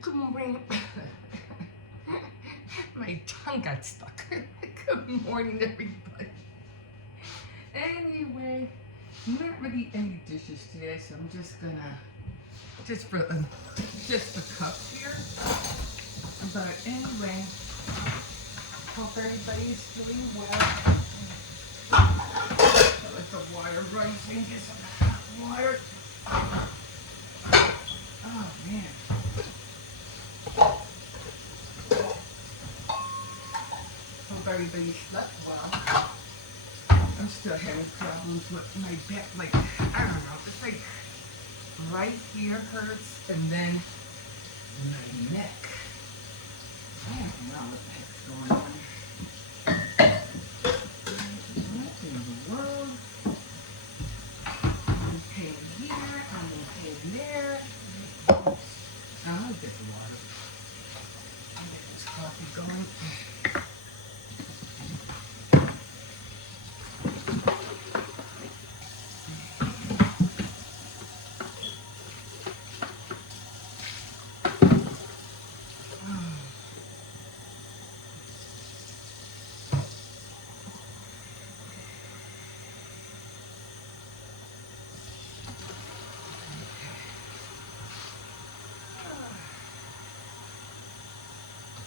Good morning. My tongue got stuck. Good morning, everybody. Anyway, not really any dishes today, so I'm just gonna just the cups here. But anyway, hope everybody's doing well. Let the water rising, get some hot water. Oh man. Hope everybody slept well. I'm still having problems with my back, like, I don't know, it's like right here hurts and then my neck. I don't know what the heck's going on. What in the world? I'm in pain here, I'm in pain there. I'll get the water. I'll get this coffee going.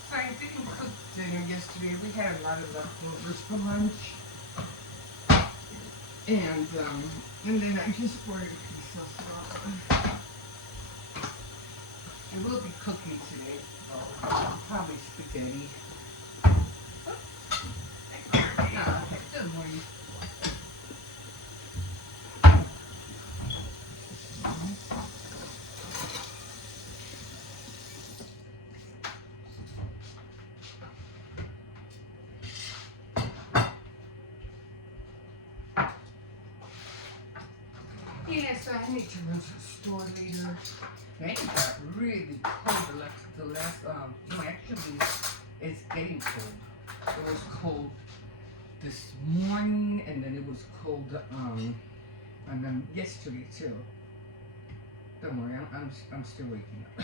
So I didn't cook dinner yesterday. We had a lot of leftovers for lunch. And then I just ordered a piece of I will be cooking today. Probably spaghetti. Good morning. Yeah, so I need to run to the store later. Man, it got really cold the last actually, it's getting cold. It was cold this morning, and then it was cold, and then yesterday too. Don't worry, I'm still waking up.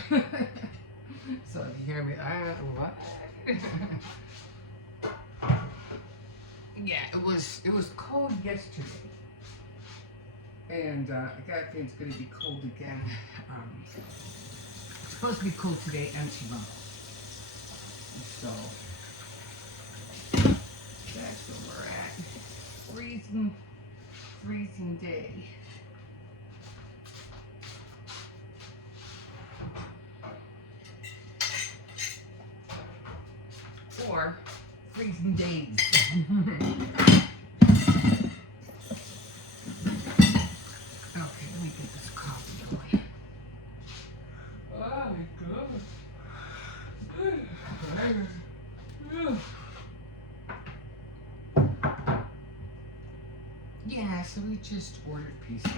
So if you hear me, what? Yeah, it was cold yesterday. And I think it's going to be cold again. It's supposed to be cold today and tomorrow. So that's where we're at. Freezing day. Or freezing days. Okay, let me get this coffee going. Oh my God. Yeah, so we just ordered pizza.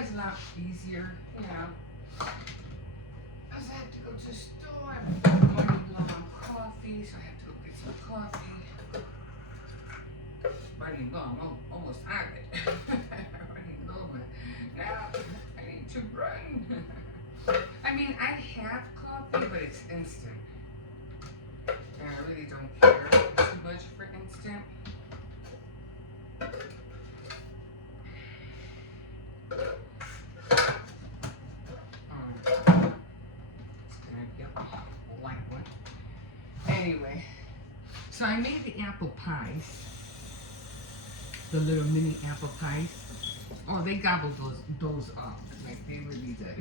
It's a lot easier, you know. I have to go to the store. I'm running low on coffee, so I have to go get some coffee. Running low, I'm almost out of it. Running low, but now I need to run. I mean, I have coffee, but it's instant. And I really don't care too much for instant. Anyway, so I made the apple pies, the little mini apple pies. Oh, they gobbled those up, like they really did.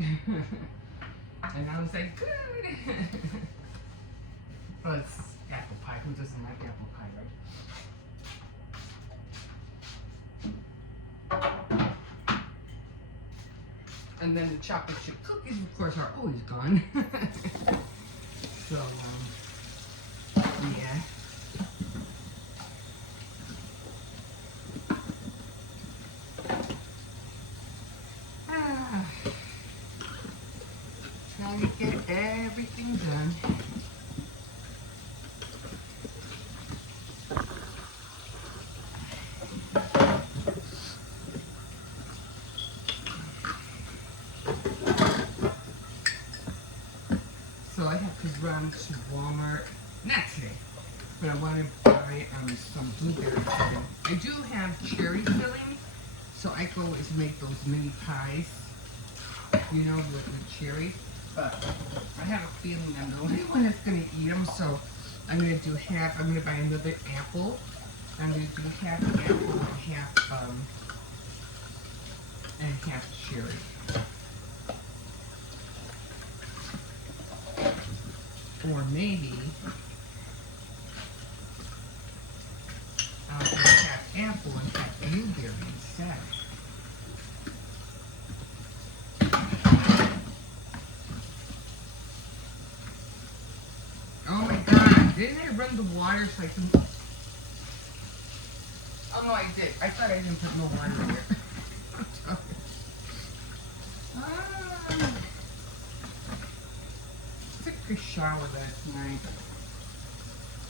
And I was like, good. Well, it's apple pie. Who doesn't like apple pie, right? And then the chocolate chip cookies, of course, are always gone. So, yeah. Trying to get everything done. So So I have to run to Walmart, not today, but I want to buy some blueberry filling. I do have cherry filling, so I can always make those mini pies, you know, with cherry. But I have a feeling I'm the only one that's going to eat them, so I'm going to do half. I'm going to buy another apple. I'm going to do half apple and half cherry. Or maybe I'll do half apple and half blueberry instead. Oh my god, didn't I run the water so I can... Oh no, I did. I thought I didn't put no water in there. Took a shower last night.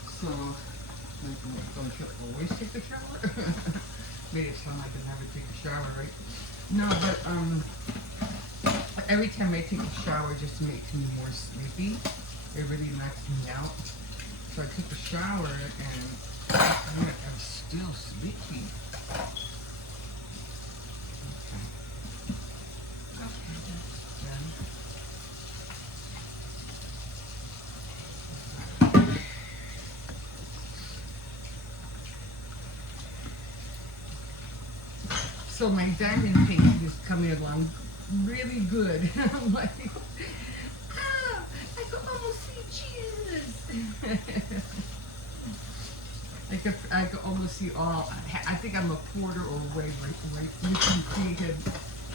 So, like, don't you always take a shower? Made it sound like I never take a shower, right? No, but, every time I take a shower, it just makes me more sleepy. It really knocks me out. So I took a shower and I'm still sleepy. Okay, that's done. So my diamond painting is coming along really good. I'm like, ah, I can almost see Jesus. I can almost see all. I think I'm a quarter or way right. You can see him.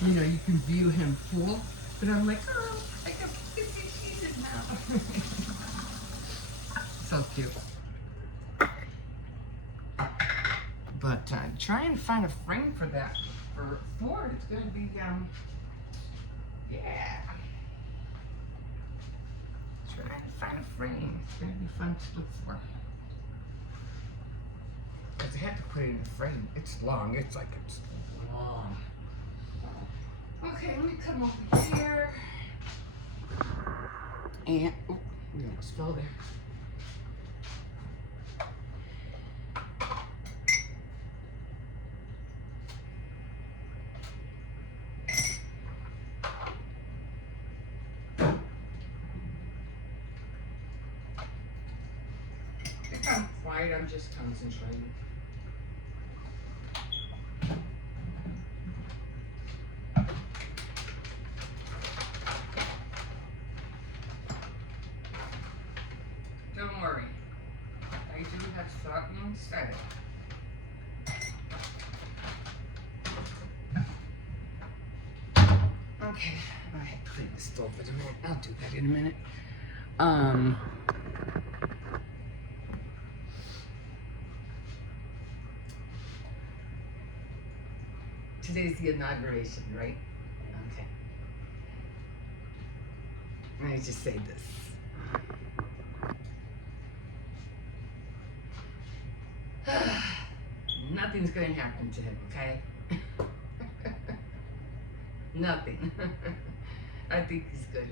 You know, you can view him full. But I'm like, oh, I can see Jesus now. So cute. But try and find a frame for that. For Ford, it's gonna be yeah. Try and find a frame. It's gonna be fun to look for. Because I have to put it in a frame. It's long. It's long. Okay, let me come over here. And oh, we almost fell there. If I'm quiet, I'm just concentrating. Don't worry. I do have something set. Okay, I have to clean the stove in a minute. I'll do that in a minute. Today's the inauguration, right? Okay. Let me just say this. Nothing's going to happen to him, okay? Nothing. I think he's good.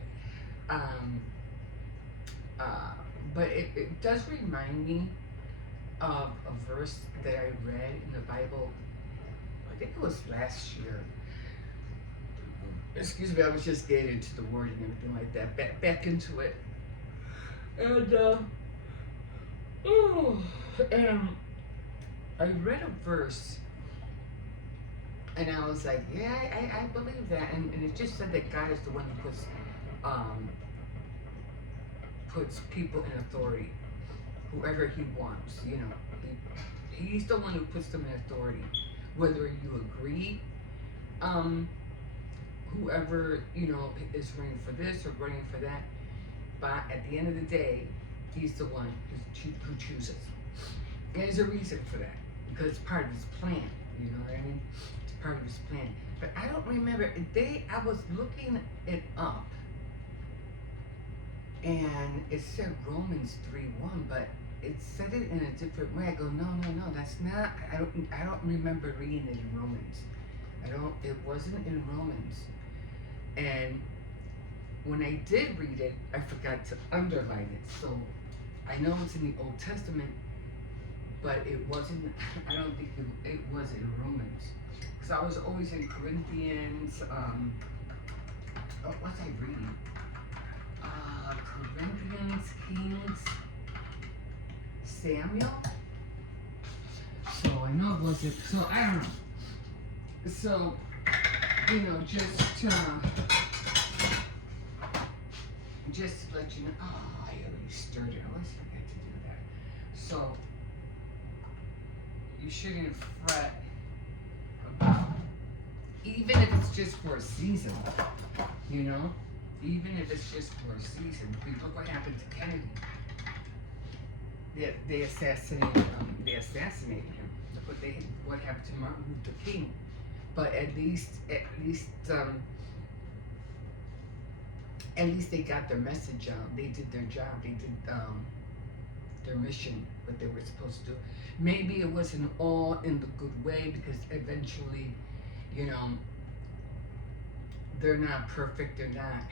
But it does remind me of a verse that I read in the Bible. I think it was last year. Excuse me, I was just getting into the word and everything like that. Back into it. And I read a verse and I was like, yeah, I believe that. And it just said that God is the one who puts people in authority, whoever he wants, you know. He's the one who puts them in authority. Whether you agree, whoever, you know, is running for this or running for that, but at the end of the day, he's the one who chooses. And there's a reason for that, because it's part of his plan, you know what I mean? It's part of his plan. But I don't remember, I was looking it up, and it said Romans 3:1, but it said it in a different way. I go, no, that's not, I don't remember reading it in Romans. It wasn't in Romans. And when I did read it, I forgot to underline it. So I know it's in the Old Testament, but it wasn't, I don't think it was in Romans. Because I was always in Corinthians, what was I reading? Corinthians, Kings, Samuel. So I know it wasn't, so I don't know. So, just to let you know, I already stirred it. I always forget to do that. So, you shouldn't fret about, even if it's just for a season, even if it's just for a season. Look what happened to Kennedy. They assassinated him. Look what happened to Martin Luther King. But at least they got their message out. They did their job. They did their mission, what they were supposed to do. Maybe it wasn't all in the good way, because eventually, they're not perfect. They're not,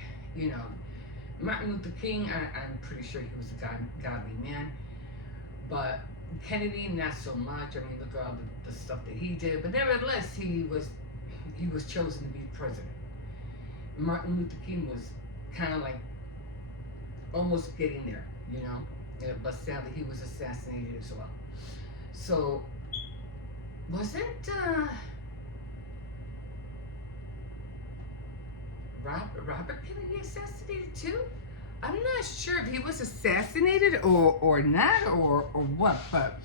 Martin Luther King, I'm pretty sure he was a godly man. But Kennedy, not so much. I mean, look at all the stuff that he did. But nevertheless, he was chosen to be president. Martin Luther King was kind of like almost getting there, but sadly he was assassinated as well. So, wasn't Robert Kennedy assassinated too? I'm not sure if he was assassinated or not or what, but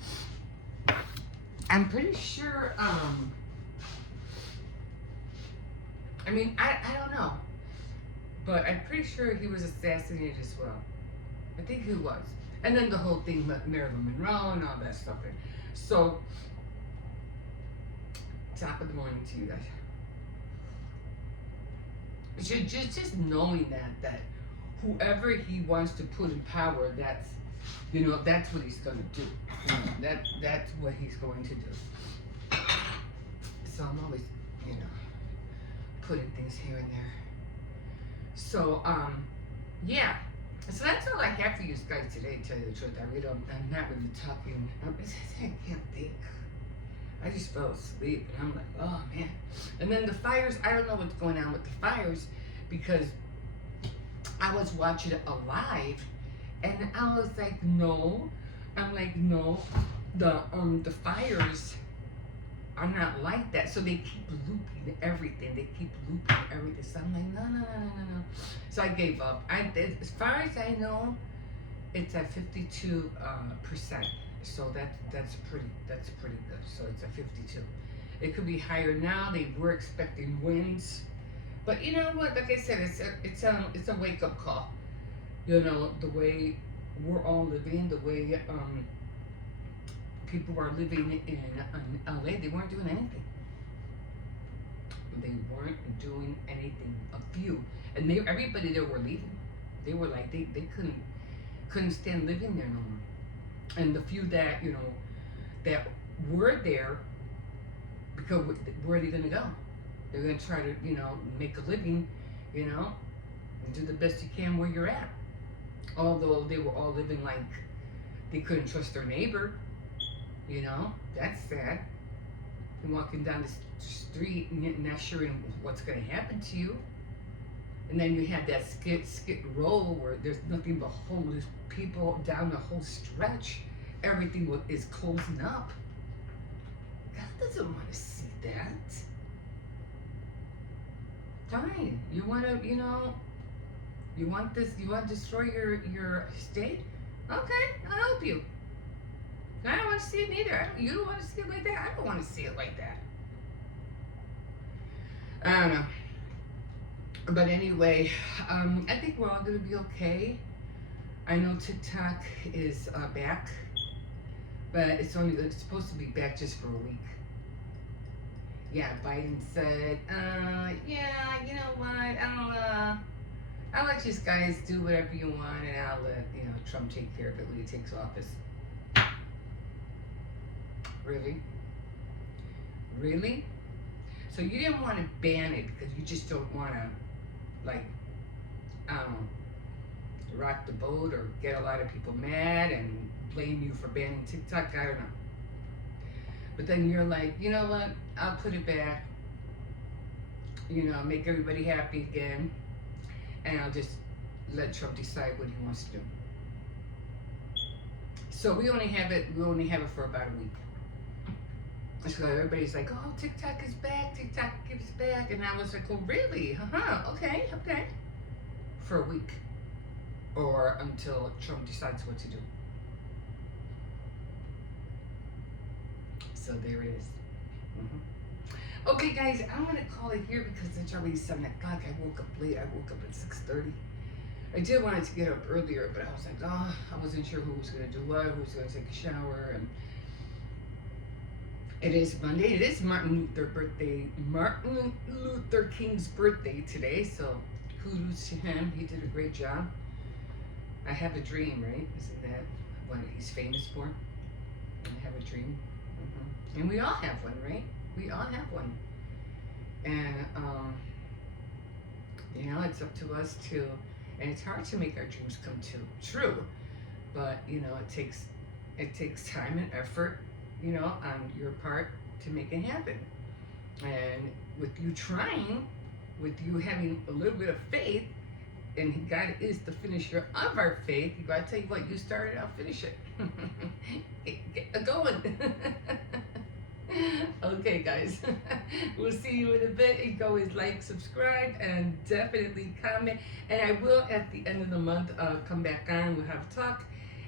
I'm pretty sure. I mean, I don't know, but I'm pretty sure he was assassinated as well. I think he was. And then the whole thing with Marilyn Monroe and all that stuff. So, top of the morning to you guys. Just knowing that whoever he wants to put in power, that's what he's going to do. That's what he's going to do. So I'm always, putting things here and there. So, yeah. So that's all I have for you guys today, to tell you the truth. I'm not really talking. I can't think. I just fell asleep, and I'm like, oh, man. And then the fires, I don't know what's going on with the fires, because I was watching it live, and I was like, no. I'm like, no. The fires are not like that. So they keep looping everything. So I'm like, no. So I gave up. As far as I know, it's at 52%. So that's pretty good. So it's at 52. It could be higher now. They were expecting winds, but you know what? Like I said, it's a wake up call. The way we're all living, the way people are living in LA, they weren't doing anything. A few, and everybody there were leaving. They were like they couldn't stand living there no more. And the few that that were there, because where are they gonna go? They're gonna try to make a living, and do the best you can where you're at. Although they were all living like they couldn't trust their neighbor. That's sad. You're walking down the street and you're not sure what's going to happen to you. And then you have that skid row where there's nothing but homeless people down the whole stretch. Everything is closing up. God doesn't want to see that. Fine. You want to, you want to destroy your state? Okay, I'll help you. I don't want to see it either. You don't want to see it like that? I don't want to see it like that. I don't know. But anyway, I think we're all going to be okay. I know TikTok is back, but it's supposed to be back just for a week. Yeah, Biden said, yeah, you know what, I'll let you guys do whatever you want, and I'll let, Trump take care of it when he takes office. Really? Really? So you didn't want to ban it because you just don't want to, um, rock the boat or get a lot of people mad and blame you for banning TikTok. I don't know. But then you're like, you know what? I'll put it back. You know, make everybody happy again, and I'll just let Trump decide what he wants to do. So we only have it. We only have it for about a week. So everybody's like, "Oh, TikTok is back. TikTok gives back," and I was like, "Oh, really? Okay, okay." For a week, or until Trump decides what to do. So there it is. Okay, guys, I'm gonna call it here because it's already 7 o'clock. I woke up late. I woke up at 6:30. I did want to get up earlier, but I was like, oh, I wasn't sure who was gonna do what, who was gonna take a shower, and it is Monday. It is Martin Luther King's birthday today, so kudos to him. He did a great job. I have a dream, right? Isn't that what he's famous for? I have a dream. And we all have one, right? We all have one. And, you know, it's up to us to, and it's hard to make our dreams come true, but, you know, it takes time and effort, you know, on your part to make it happen. And with you trying, with you having a little bit of faith, and God is the finisher of our faith, I tell you what, you started, I'll finish it. Get going. Okay, guys. We'll see you in a bit. You can always like, subscribe, and definitely comment. And I will, at the end of the month, come back on. We'll have a talk.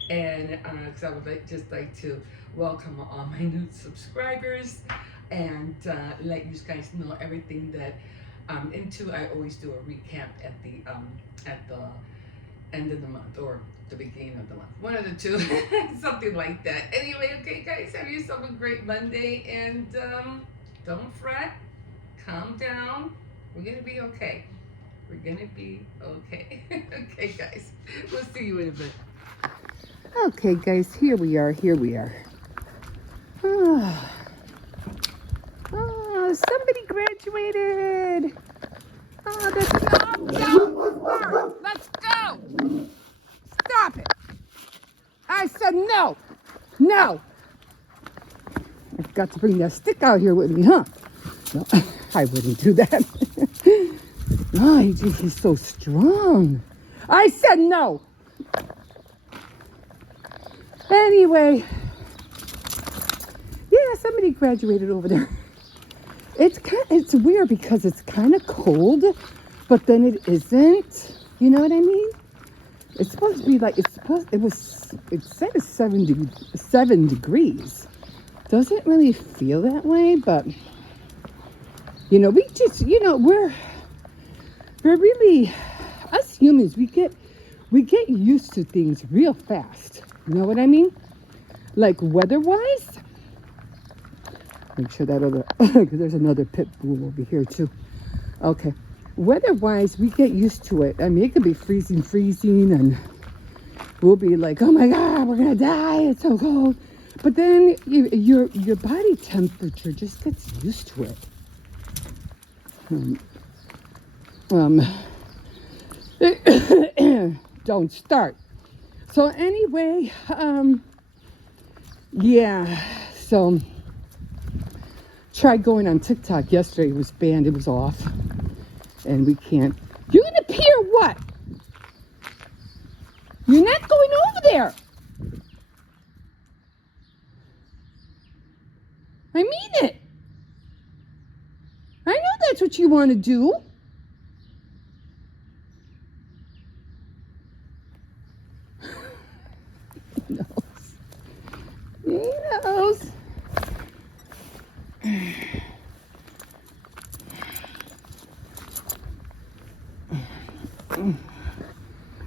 And because I would just like to welcome all my new subscribers and let you guys know everything that I'm into. I always do a recap at the end of the month, or the beginning of the month, one of the two. Something like that. Anyway, okay, guys, have yourself a great Monday, and don't fret, calm down. We're gonna be okay. We're gonna be okay. Okay, guys, we'll see you in a bit. Okay, guys, here we are. Oh, somebody graduated. Oh, that's no. Let's go. Stop it. I said no. No. I've got to bring that stick out here with me, huh? No, I wouldn't do that. Oh, he's so strong. I said no. Anyway. Yeah, somebody graduated over there. It's weird because it's kind of cold, but then it isn't. You know what I mean? It's supposed to be like, it said it's 7 degrees. Doesn't really feel that way, but you know, we just, you know, we're really, us humans, we get used to things real fast. You know what I mean? Like weather-wise. Make sure that other, because there's another pit bull over here too. Okay. Weather-wise, we get used to it. I mean, it could be freezing, and we'll be like, oh my God, we're going to die. It's so cold. But then your body temperature just gets used to it. Don't start. So anyway, yeah, so tried going on TikTok yesterday. It was banned. It was off. And we can't. You're going to pee or what? You're not going over there. I mean it. I know that's what you want to do. He knows. He knows.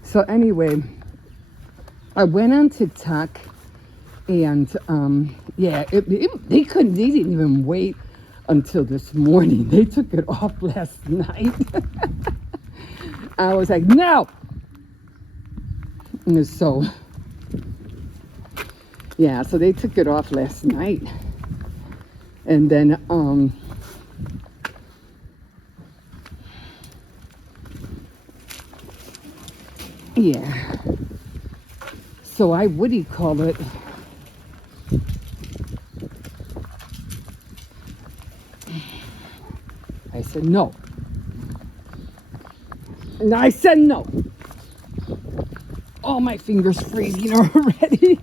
So anyway, I went on TikTok, and yeah, they didn't even wait until this morning. They took it off last night. I was like, no. And so yeah, so they took it off last night, and then Yeah. So what do you call it? I said no. And I said no. Oh, my fingers freezing already.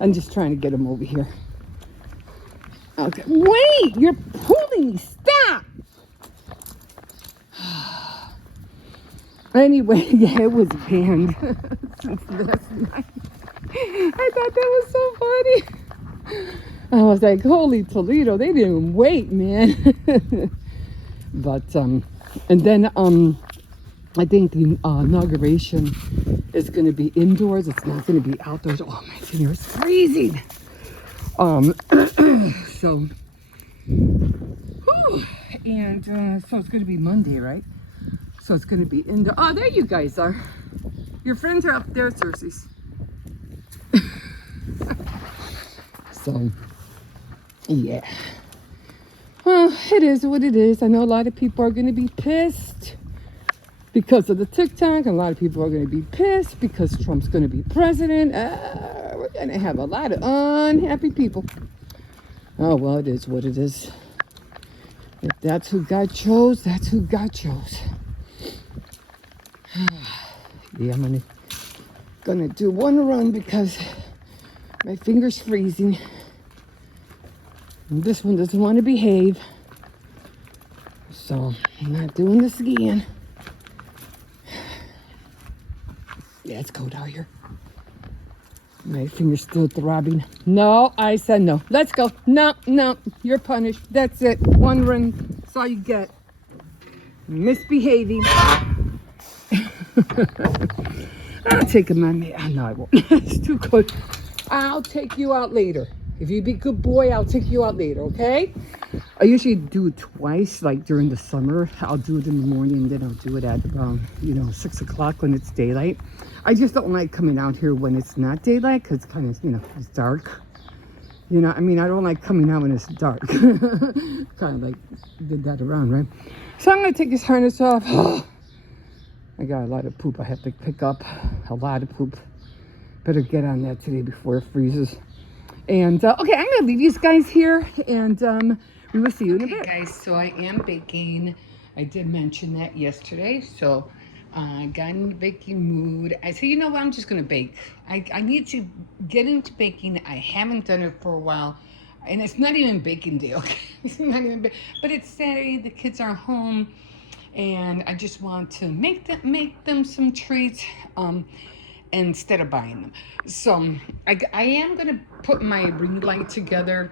I'm just trying to get him over here. Okay. Wait, you're pulling me. Stop. Anyway, yeah, it was banned since last night. I thought that was so funny. I was like, holy Toledo, they didn't wait, man. But, and then, I think the inauguration is going to be indoors. It's not going to be outdoors. Oh, my finger is freezing. So, whew, and so it's going to be Monday, right? So it's going to be indoor. Oh, there you guys are. Your friends are up there, Circe's. So, yeah. Well, it is what it is. I know a lot of people are going to be pissed because of the TikTok. A lot of people are going to be pissed because Trump's going to be president. We're going to have a lot of unhappy people. Oh, well, it is what it is. If that's who God chose, that's who God chose. Yeah, I'm gonna do one run because my finger's freezing. And this one doesn't want to behave. So I'm not doing this again. Yeah, it's cold out here. My finger's still throbbing. No, I said no. Let's go. No, you're punished. That's it. One run. That's all you get. Misbehaving. I'll take him on me. Oh, no, I won't. It's too cold. I'll take you out later. If you be a good boy, I'll take you out later, okay? I usually do it twice, like during the summer. I'll do it in the morning, and then I'll do it at around, 6 o'clock when it's daylight. I just don't like coming out here when it's not daylight because it's kind of, it's dark. I don't like coming out when it's dark. Kind of like did that around, right? So I'm going to take this harness off. I got a lot of poop I have to pick up. A lot of poop. Better get on that today before it freezes. And, okay, I'm going to leave these guys here, and we will see you in a bit. Okay, guys, so I am baking. I did mention that yesterday, so I got in the baking mood. I said, you know what, I'm just going to bake. I need to get into baking. I haven't done it for a while, and it's not even baking day, okay? It's not even but it's Saturday, the kids are home, and I just want to make them some treats. Instead of buying them. So I am going to put my ring light together,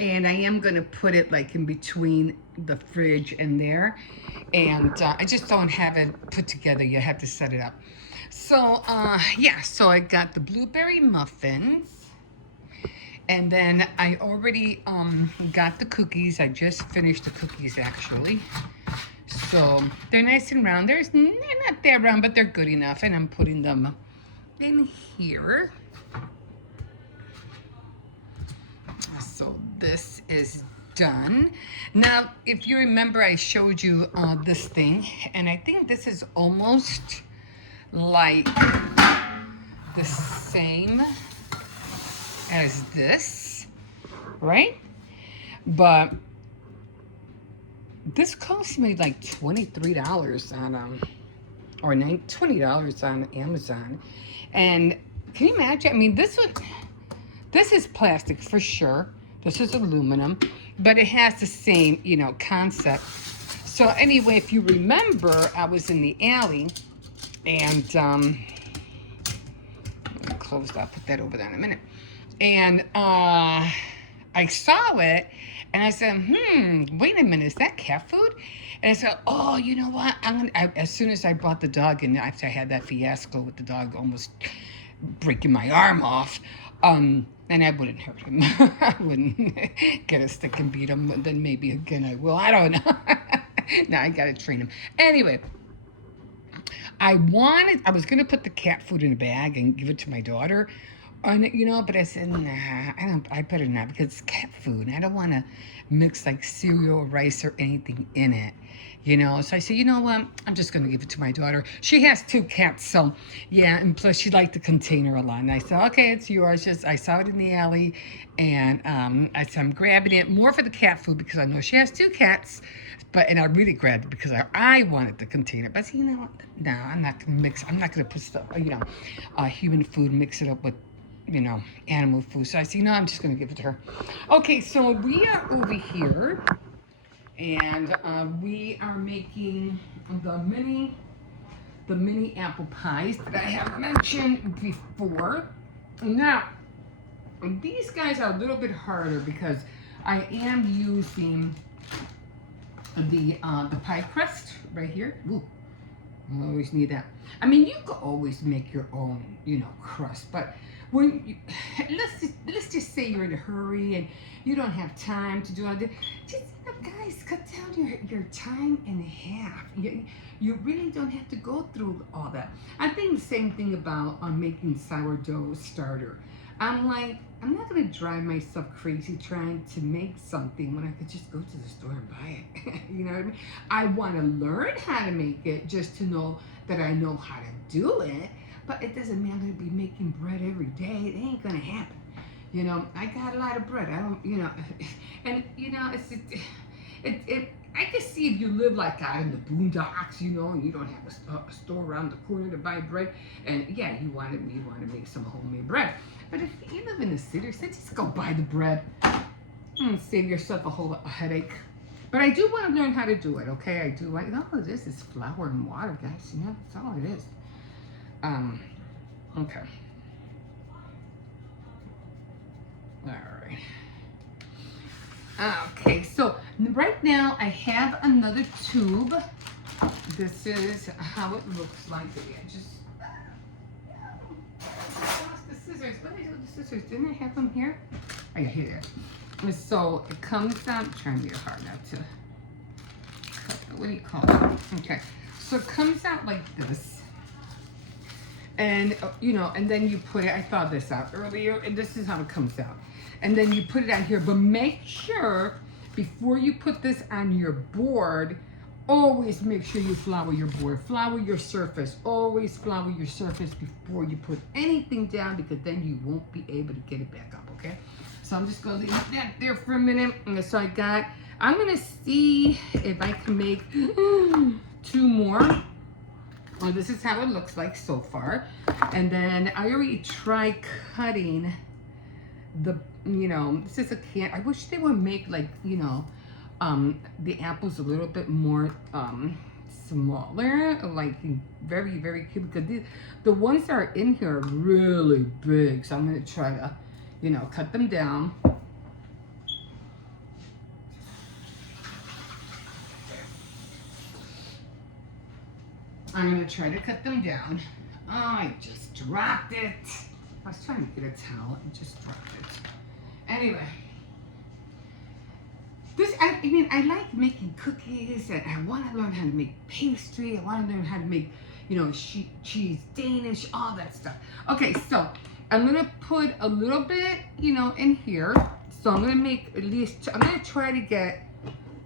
and I am going to put it like in between the fridge and there, and I just don't have it put together. You have to set it up. So yeah, so I got the blueberry muffins, and then I already got the cookies. I just finished the cookies actually. So they're nice and round. They're not that round, but they're good enough. And I'm putting them in here. So this is done. Now, if you remember, I showed you this thing. And I think this is almost like the same as this, right? But this cost me like $23 on or $20 on Amazon. And can you imagine? I mean, this is plastic for sure. This is aluminum, but it has the same, concept. So anyway, if you remember, I was in the alley, and closed. I'll put that over there in a minute. And I saw it, and I said, wait a minute, is that cat food? And I said, oh, you know what? As soon as I brought the dog in, after I had that fiasco with the dog almost breaking my arm off, and I wouldn't hurt him. I wouldn't get a stick and beat him. Then maybe again I will. I don't know. Now I got to train him. Anyway, I was going to put the cat food in a bag and give it to my daughter, You know, but I said, nah, I don't. I better not because it's cat food, and I don't want to mix like cereal, or rice, or anything in it. You know, so I said, you know what? I'm just gonna give it to my daughter. She has two cats, so yeah, and plus she liked the container a lot. And I said, okay, it's yours. Just I saw it in the alley, and I said I'm grabbing it more for the cat food because I know she has two cats. But and I really grabbed it because I wanted the container. But I said, you know what? No, I'm not gonna mix. I'm not gonna put stuff, human food, mix it up with animal food. So I said, no, I'm just going to give it to her. Okay, so we are over here, and we are making the mini apple pies that I have mentioned before. Now, these guys are a little bit harder because I am using the pie crust right here. Ooh, I always need that. I mean, you could always make your own, crust, but when you, let's just say you're in a hurry and you don't have time to do all this, just guys, cut down your time in half. You really don't have to go through all that. I think the same thing about making sourdough starter. I'm like, I'm not gonna drive myself crazy trying to make something when I could just go to the store and buy it. You know what I mean? I want to learn how to make it just to know that I know how to do it. But it doesn't mean I'm gonna be making bread every day. It ain't gonna happen. I got a lot of bread. I don't, and I can see if you live like out in the boondocks, and you don't have a store around the corner to buy bread, and yeah, you want to make some homemade bread. But if you live in the city, so just go buy the bread and save yourself a headache. But I do want to learn how to do it, okay? I do. All it is flour and water, guys. That's all it is. Okay. All right. Okay, so right now I have another tube. This is how it looks like. I just lost the scissors. What did I do with the scissors? Didn't I have them here? I here. And so it comes out. I'm trying to be hard not to cut. What do you call it? Okay. So it comes out like this. And and then you put it. I thought this out earlier, and this is how it comes out. And then you put it on here, but make sure before you put this on your board, always make sure you flour your board, flour your surface. Always flour your surface before you put anything down, because then you won't be able to get it back up. Okay. So I'm just gonna leave that there for a minute. And so I'm gonna see if I can make 2 more. Well, this is how it looks like so far. And then I already tried cutting this is a can. I wish they would make like, the apples a little bit more smaller, like very, very cute, because the ones that are in here are really big. So I'm gonna try to, cut them down. I'm gonna try to cut them down. Oh, I just dropped it. I was trying to get a towel and just dropped it. Anyway, I like making cookies, and I want to learn how to make pastry. I want to learn how to make, cheese Danish, all that stuff. Okay, so I'm gonna put a little bit, in here. So I'm gonna make at least, I'm gonna try to get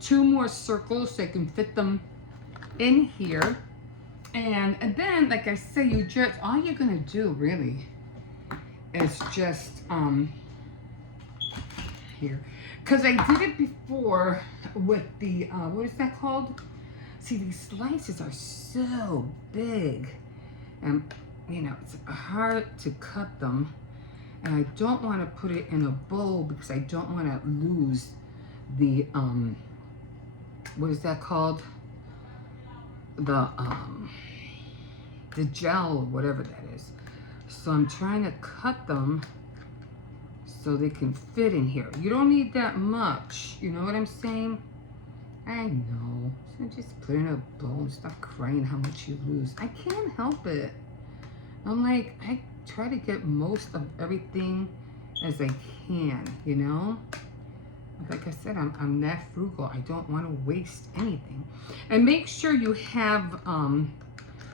2 more circles so I can fit them in here. And then, like I say, all you're gonna do really is just here, because I did it before with the what is that called? See, these slices are so big, and it's hard to cut them, and I don't want to put it in a bowl because I don't want to lose the what is that called? The gel, or whatever that is. So I'm trying to cut them so they can fit in here. You don't need that much, you know what I'm saying? I know. So just put it in a bowl and stop crying how much you lose. I can't help it. I'm like, I try to get most of everything as I can, Like I said, I'm that frugal. I don't want to waste anything. And make sure you have,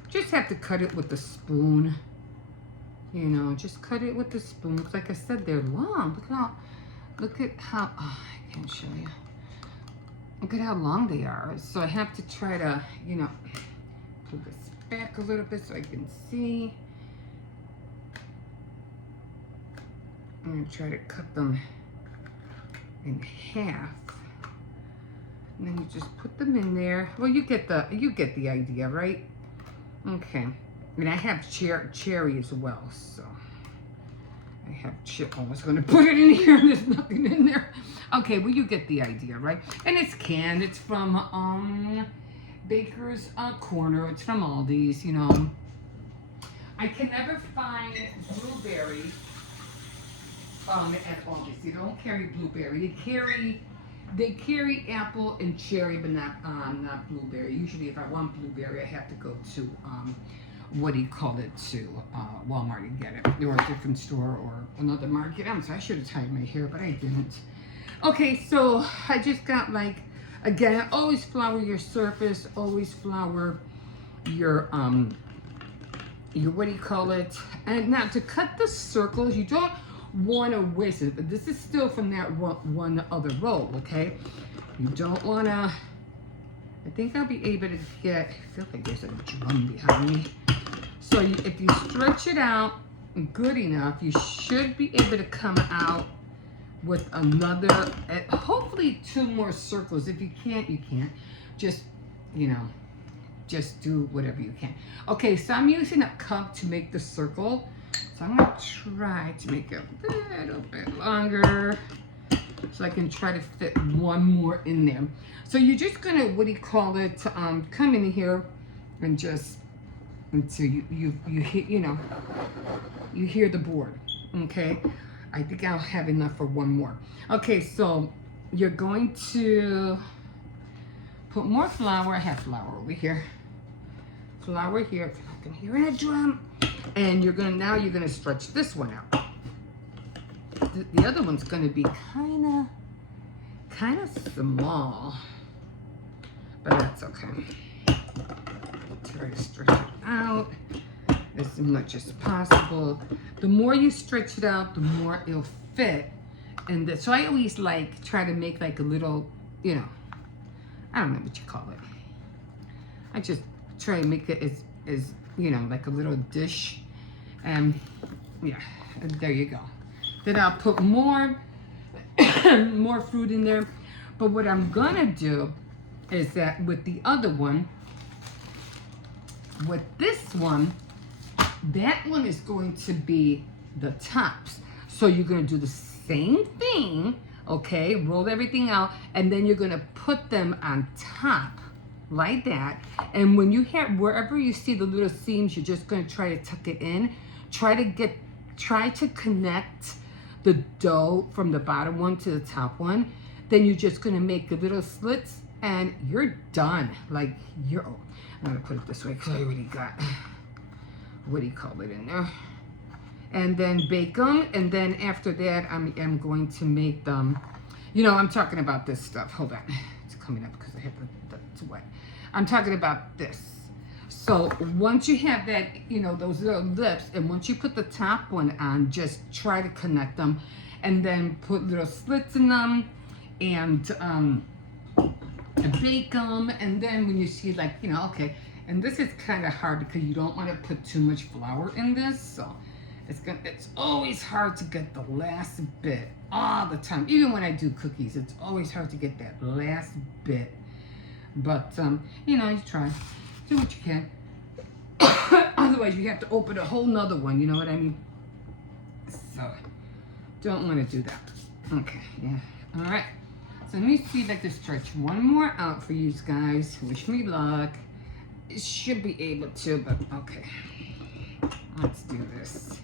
just have to cut it with a spoon. You know, just cut it with the spoons. Like I said, they're long. Look at how, oh, I can't show you. Look at how long they are. So I have to try to, you know, pull this back a little bit so I can see. I'm gonna try to cut them in half. And then you just put them in there. Well, you get the idea, right? Okay. And I have cherry as well, so I have I was gonna put it in here and there's nothing in there. Okay, well you get the idea, right? And it's canned. It's from Baker's Corner. It's from Aldi's, you know. I can never find blueberry at Aldi's. They don't carry blueberry. They carry apple and cherry, but not blueberry. Usually, if I want blueberry, I have to go to what do you call it, to Walmart and get it, or a different store or another market. I'm sorry, I should have tied my hair, but I didn't. Okay, so I just got, like, again, always flour your surface, always flour your what do you call it? And now to cut the circles, you don't want to waste it, but this is still from that one other roll, okay? You don't want to, I think I'll be able to get, I feel like there's a drum behind me. So if you stretch it out good enough, you should be able to come out with another, hopefully 2 more circles. If you can't, you can't. Just, you know, just do whatever you can. Okay, so I'm using a cup to make the circle. So I'm gonna try to make it a little bit longer so I can try to fit 1 more in there. So you're just gonna, what do you call it, come in here and just, until you hit, you know, you hear the board, okay? I think I'll have enough for 1 more. Okay, so you're going to put more flour. I have flour over here. Flour here, if you can hear that drum. And you're gonna stretch this one out. The other one's gonna be kind of small, but that's okay. Try to stretch it out as much as possible. The more you stretch it out, the more it'll fit. And so I always try to make like a little, you know, I don't know what you call it. I just try to make it as you know, like a little dish. And yeah, there you go. Then I'll put more more fruit in there. But what I'm gonna do is that with the other one, with this one, that one is going to be the tops. So you're gonna do the same thing, okay? Roll everything out, and then you're gonna put them on top like that. And when you have, wherever you see the little seams, you're just gonna try to tuck it in. Try to connect the dough from the bottom one to the top one. Then you're just gonna make the little slits and you're done. Like I'm gonna put it this way because I already got, what do you call it, in there. And then bake them, and then after that I'm going to make them, you know, I'm talking about this stuff. Hold on, it's coming up because I have it's wet. I'm talking about this. So once you have that, you know, those little lips, and once you put the top one on, just try to connect them, and then put little slits in them, and bake them. And then when you see, like, you know, okay, and this is kind of hard because you don't want to put too much flour in this, so it's always hard to get the last bit all the time. Even when I do cookies, it's always hard to get that last bit. But you know, you try, do what you can. Otherwise you have to open a whole nother one, you know what I mean? So don't want to do that. Okay, yeah. All right, so let me see if I can stretch 1 more out for you guys. Wish me luck. It should be able to, but okay, let's do this.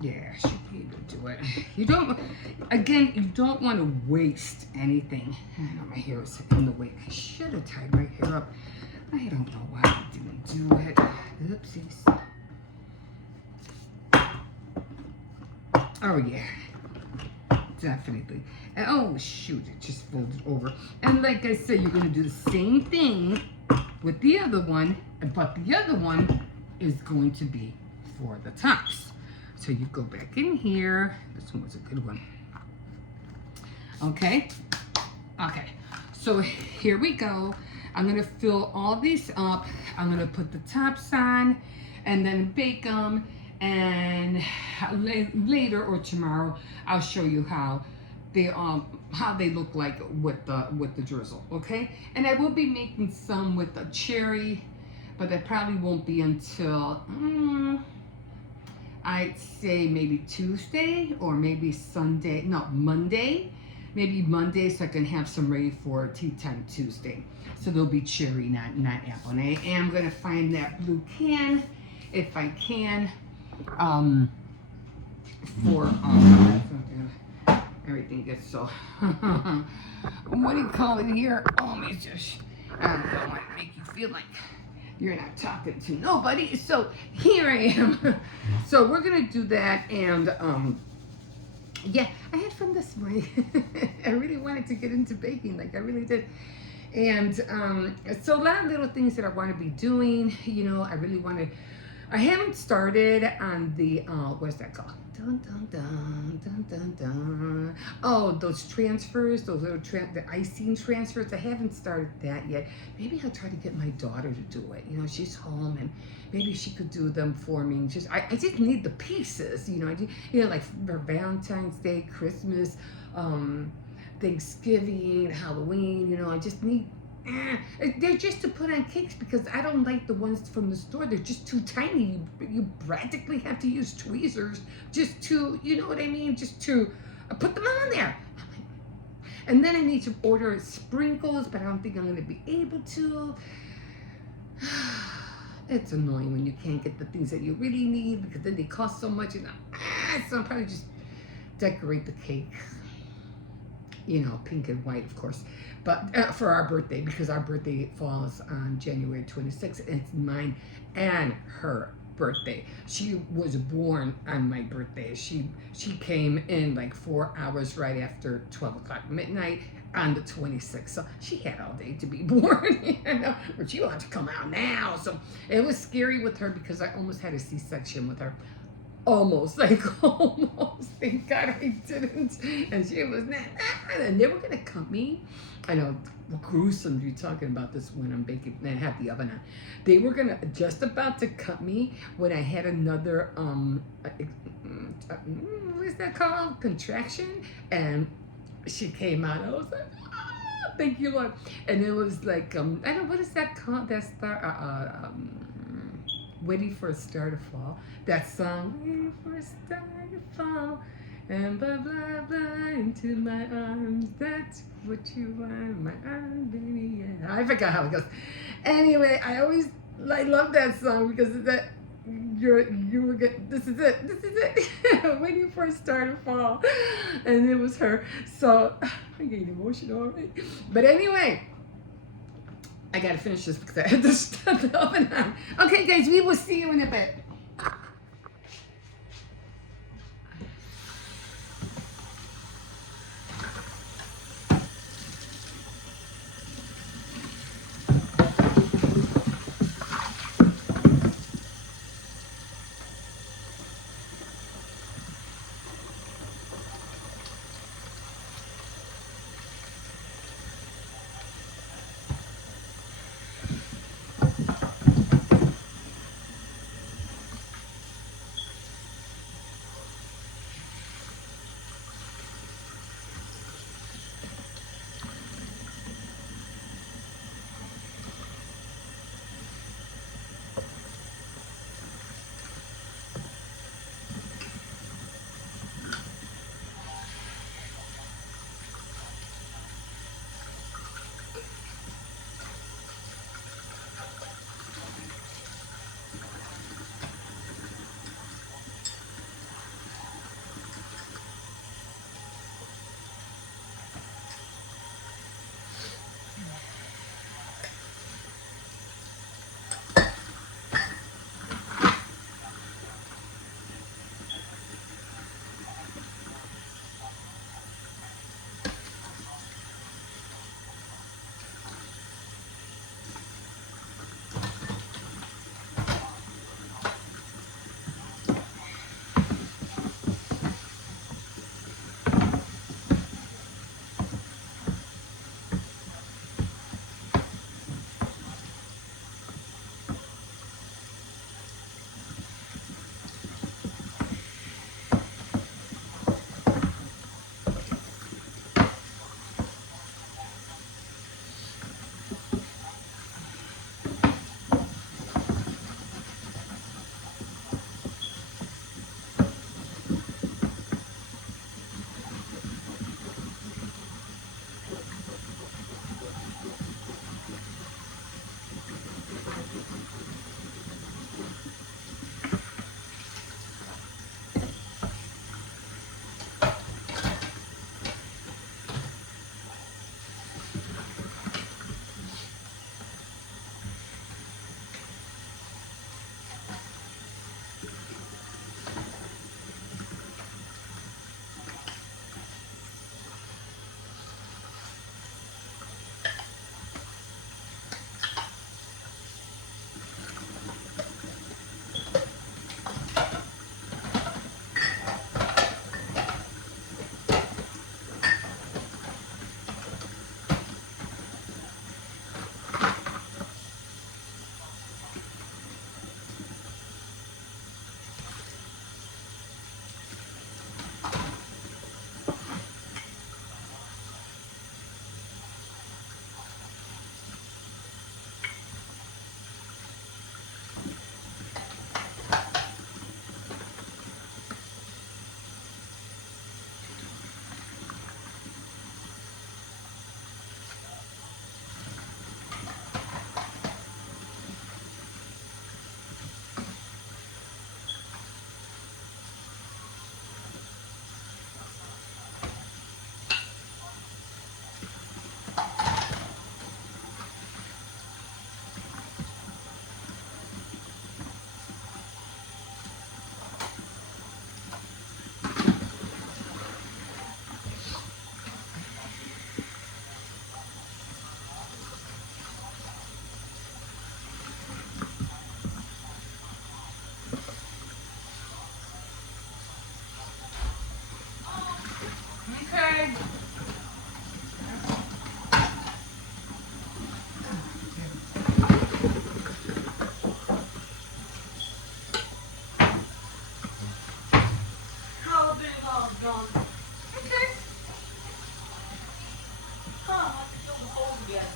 Yeah, I should be able to do it. You don't want to waste anything. I know my hair is in the way. I should have tied my hair up. I don't know why I didn't do it. Oopsies. Oh yeah, definitely. And, oh shoot, it just folded over. And like I said, you're gonna do the same thing with the other one, but the other one is going to be for the tops. So you go back in here. This one was a good one. Okay. Okay. So here we go. I'm going to fill all these up. I'm going to put the tops on and then bake them. And later or tomorrow, I'll show you how they look like with the drizzle. Okay. And I will be making some with a cherry, but that probably won't be until I'd say maybe Tuesday or maybe Sunday. No, Monday. Maybe Monday, so I can have some ready for tea time Tuesday. So they'll be cherry, not apple. And I am gonna find that blue can, if I can, for everything gets so. What do you call it here? Oh, it's just I don't want to make you feel like you're not talking to nobody. So here I am. So we're gonna do that, and yeah, I had fun this morning. I really wanted to get into baking, like I really did. And so a lot of little things that I want to be doing, you know, I really want to, I haven't started on the, what's that called? Dun, dun, dun, dun, dun, dun. Oh, those transfers, those little, the icing transfers. I haven't started that yet. Maybe I'll try to get my daughter to do it. You know, she's home and maybe she could do them for me. Just, I just need the pieces, you know. Like for Valentine's Day, Christmas, Thanksgiving, Halloween, you know, I just need, they're just to put on cakes because I don't like the ones from the store. They're just too tiny. You practically have to use tweezers just to, you know what I mean? Just to put them on there. And then I need to order sprinkles, but I don't think I'm going to be able to. It's annoying when you can't get the things that you really need because then they cost so much. And so I'll probably just decorate the cake. You know, pink and white, of course, but for our birthday, because our birthday falls on January 26th, and it's mine and her birthday. She was born on my birthday. She came in like 4 hours right after 12 o'clock midnight on the 26th, so she had all day to be born, you know, but she wanted to come out now, so it was scary with her because I almost had a C-section with her. Almost, thank God I didn't. And she was not, and they were gonna cut me. I know, gruesome to be talking about this when I'm baking and I have the oven on. They were just about to cut me when I had another, what is that called? Contraction. And she came out. I was like, thank you, Lord. And it was like, I don't know, what is that called? That's the, Waiting for a Star to Fall. That song, waiting for a star to fall, and blah, blah, blah, into my arms. That's what you want, my arms, baby, yeah. I forgot how it goes. Anyway, I love that song because it's that, you were good. This is it. Waiting for a star to fall. And it was her. So, I'm getting emotional already. But anyway, I gotta finish this because I had to start the oven on. Okay, guys, we will see you in a bit. Okay. How big are gone? Okay. Huh, I can feel the cold again.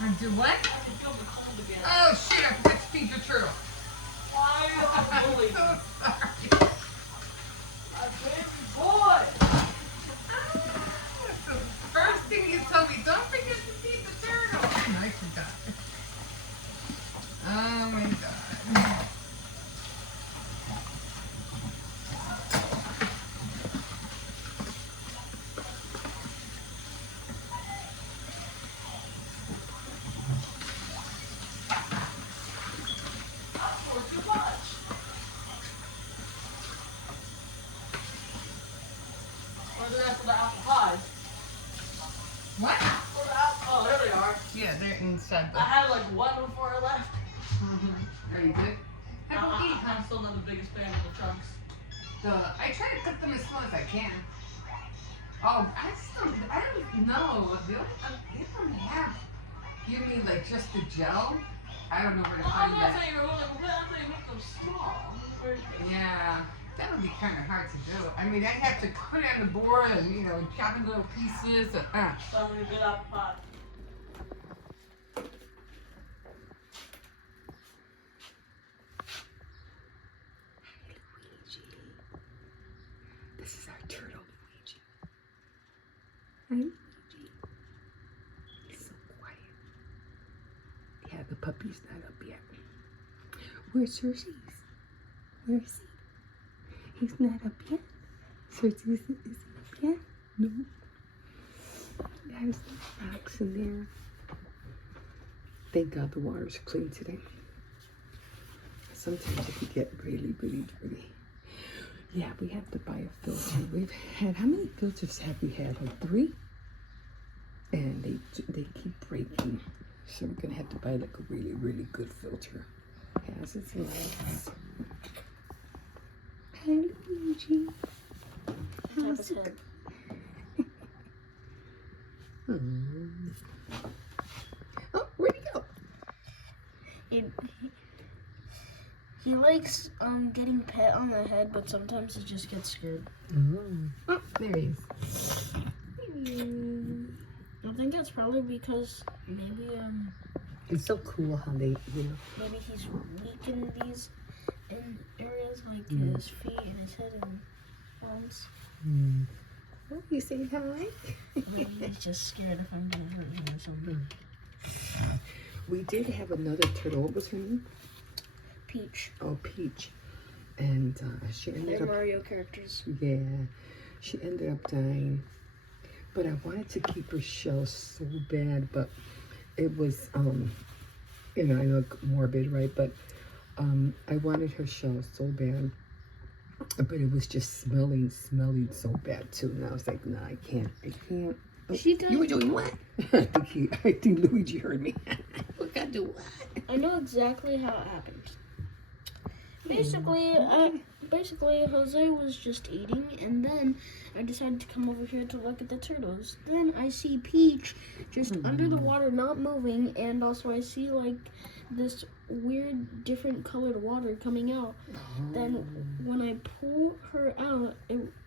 And do what? I can feel the cold again. Oh shit, I forgot to feed the turtle. Why are you a I'm bully? so sorry. My baby boy! That's the first thing you told me, don't forget to feed the turtle. And I forgot. Oh my god. That's for too much. Where's the rest of the apple pies? What? Where the apple? Oh, there they are. Yeah, they're inside I had like one before I left. Are you good? Have a eat, huh? I'm still not the biggest fan of the chunks. I try to cook them as small as I can. Oh, I don't know. They don't have, give me like just the gel. I don't know where to Well, I'm find not that. saying you're really, I'm not saying make them small. Yeah, that would be kind of hard to do. I mean, I'd have to put it on the board and, you know, chop in little pieces. So I'm gonna get apple pie. This is our turtle, Luigi. Hi, Luigi. He's so quiet. Yeah, the puppy's not up yet. Where's Cersei's? Where is he? He's not up yet. Cersei isn't up yet? No. There's the rocks in there. Thank God the water's clean today. Sometimes it can get really, really dirty. Yeah, we have to buy a filter. We've had, how many filters have we had? Like 3? And they keep breaking. So we're gonna have to buy like a really, really good filter. Has its lights. Hi, Luigi. How's it? Oh, where'd he go? He likes getting pet on the head, but sometimes he just gets scared. Oh, there he is. I think it's probably because maybe It's so cool how they, you know. maybe he's weak in these areas like his feet and his head and arms. Oh, you say hi? Maybe he's just scared if I'm gonna hurt him or something. We did have another turtle. What was her name? Peach. Oh, Peach. And she ended They're up, Mario characters. yeah, she ended up dying. But I wanted to keep her shell so bad, but it was, you know, I look morbid, right? But I wanted her shell so bad, but it was just smelling so bad too. And I was like, no, I can't. Oh, She died. you were doing what? I think Luigi heard me. What I do what? I know exactly how it happened. Basically, Jose was just eating, and then I decided to come over here to look at the turtles. Then I see Peach just under the water, not moving, and also I see like this weird, different colored water coming out. Then when I pull her out,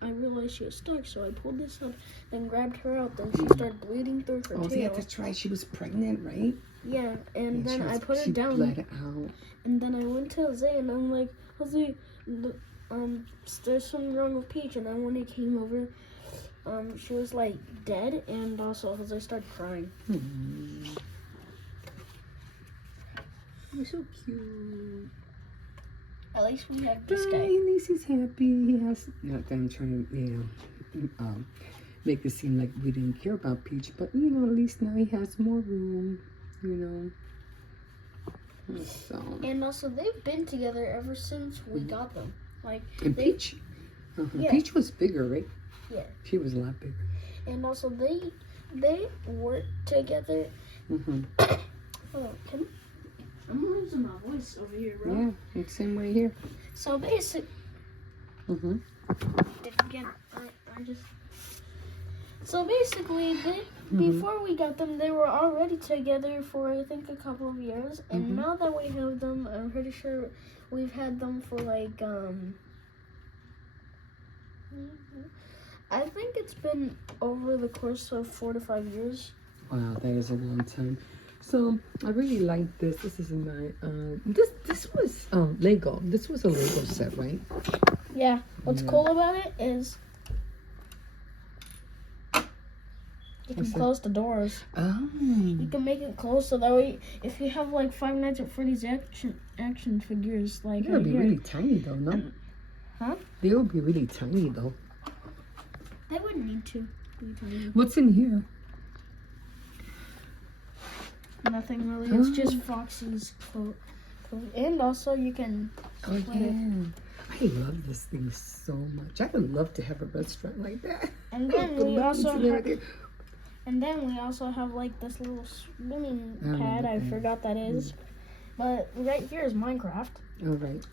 I realized she was stuck, so I pulled this up, then grabbed her out. Then she started bleeding through her Oh, tail. yeah, that's right. She was pregnant, right? Yeah, and then I put her she down. bled out. And then I went to Jose and I'm like, Jose, there's something wrong with Peach. And then when he came over, she was like dead, and also Jose started crying. You're so cute. At least we have this At guy. least he's happy. He has. Not that I'm trying to, you know, make it seem like we didn't care about Peach, but you know, at least now he has more room. You know. So. And also, they've been together ever since we got them. Like, And Peach, Yeah. Peach was bigger, right? Yeah. She was a lot bigger. And also, they work together. Mm-hmm. Oh, I'm losing my voice over here, bro. Yeah, it's same way here. So basic. Mm-hmm. Again, I just. So basically, before we got them, they were already together for I think a couple of years, and now that we have them, I'm pretty sure we've had them for like I think it's been over the course of 4 to 5 years. Wow, that is a long time. So I really like this. This is my this was Lego. This was a Lego set, right? Yeah. What's cool about it is you can close the doors. Oh. You can make it close so that way, if you have like Five Nights at Freddy's action figures, like They would be really tiny though, no? Huh? They would be really tiny though. They wouldn't need to be tiny. What's in here? Nothing really. It's just Foxy's coat. And also you can Oh split yeah. it. I love this thing so much. I would love to have a restaurant like that. And then we also Balloons and have, everything. and then we also have like this little swimming Oh, pad. I okay. forgot that is. But right here is Minecraft. All right.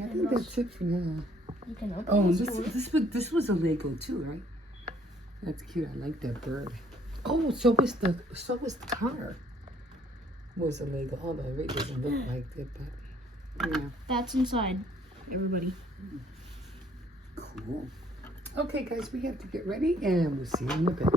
I think that's it for now. You can open Oh, this. this was a Lego too, right? That's cute. I like that bird. Oh, so was the car. Was a Lego. Although it really doesn't look like it, but yeah. That's inside, everybody. Cool. Okay, guys, we have to get ready, and we'll see you in a bit.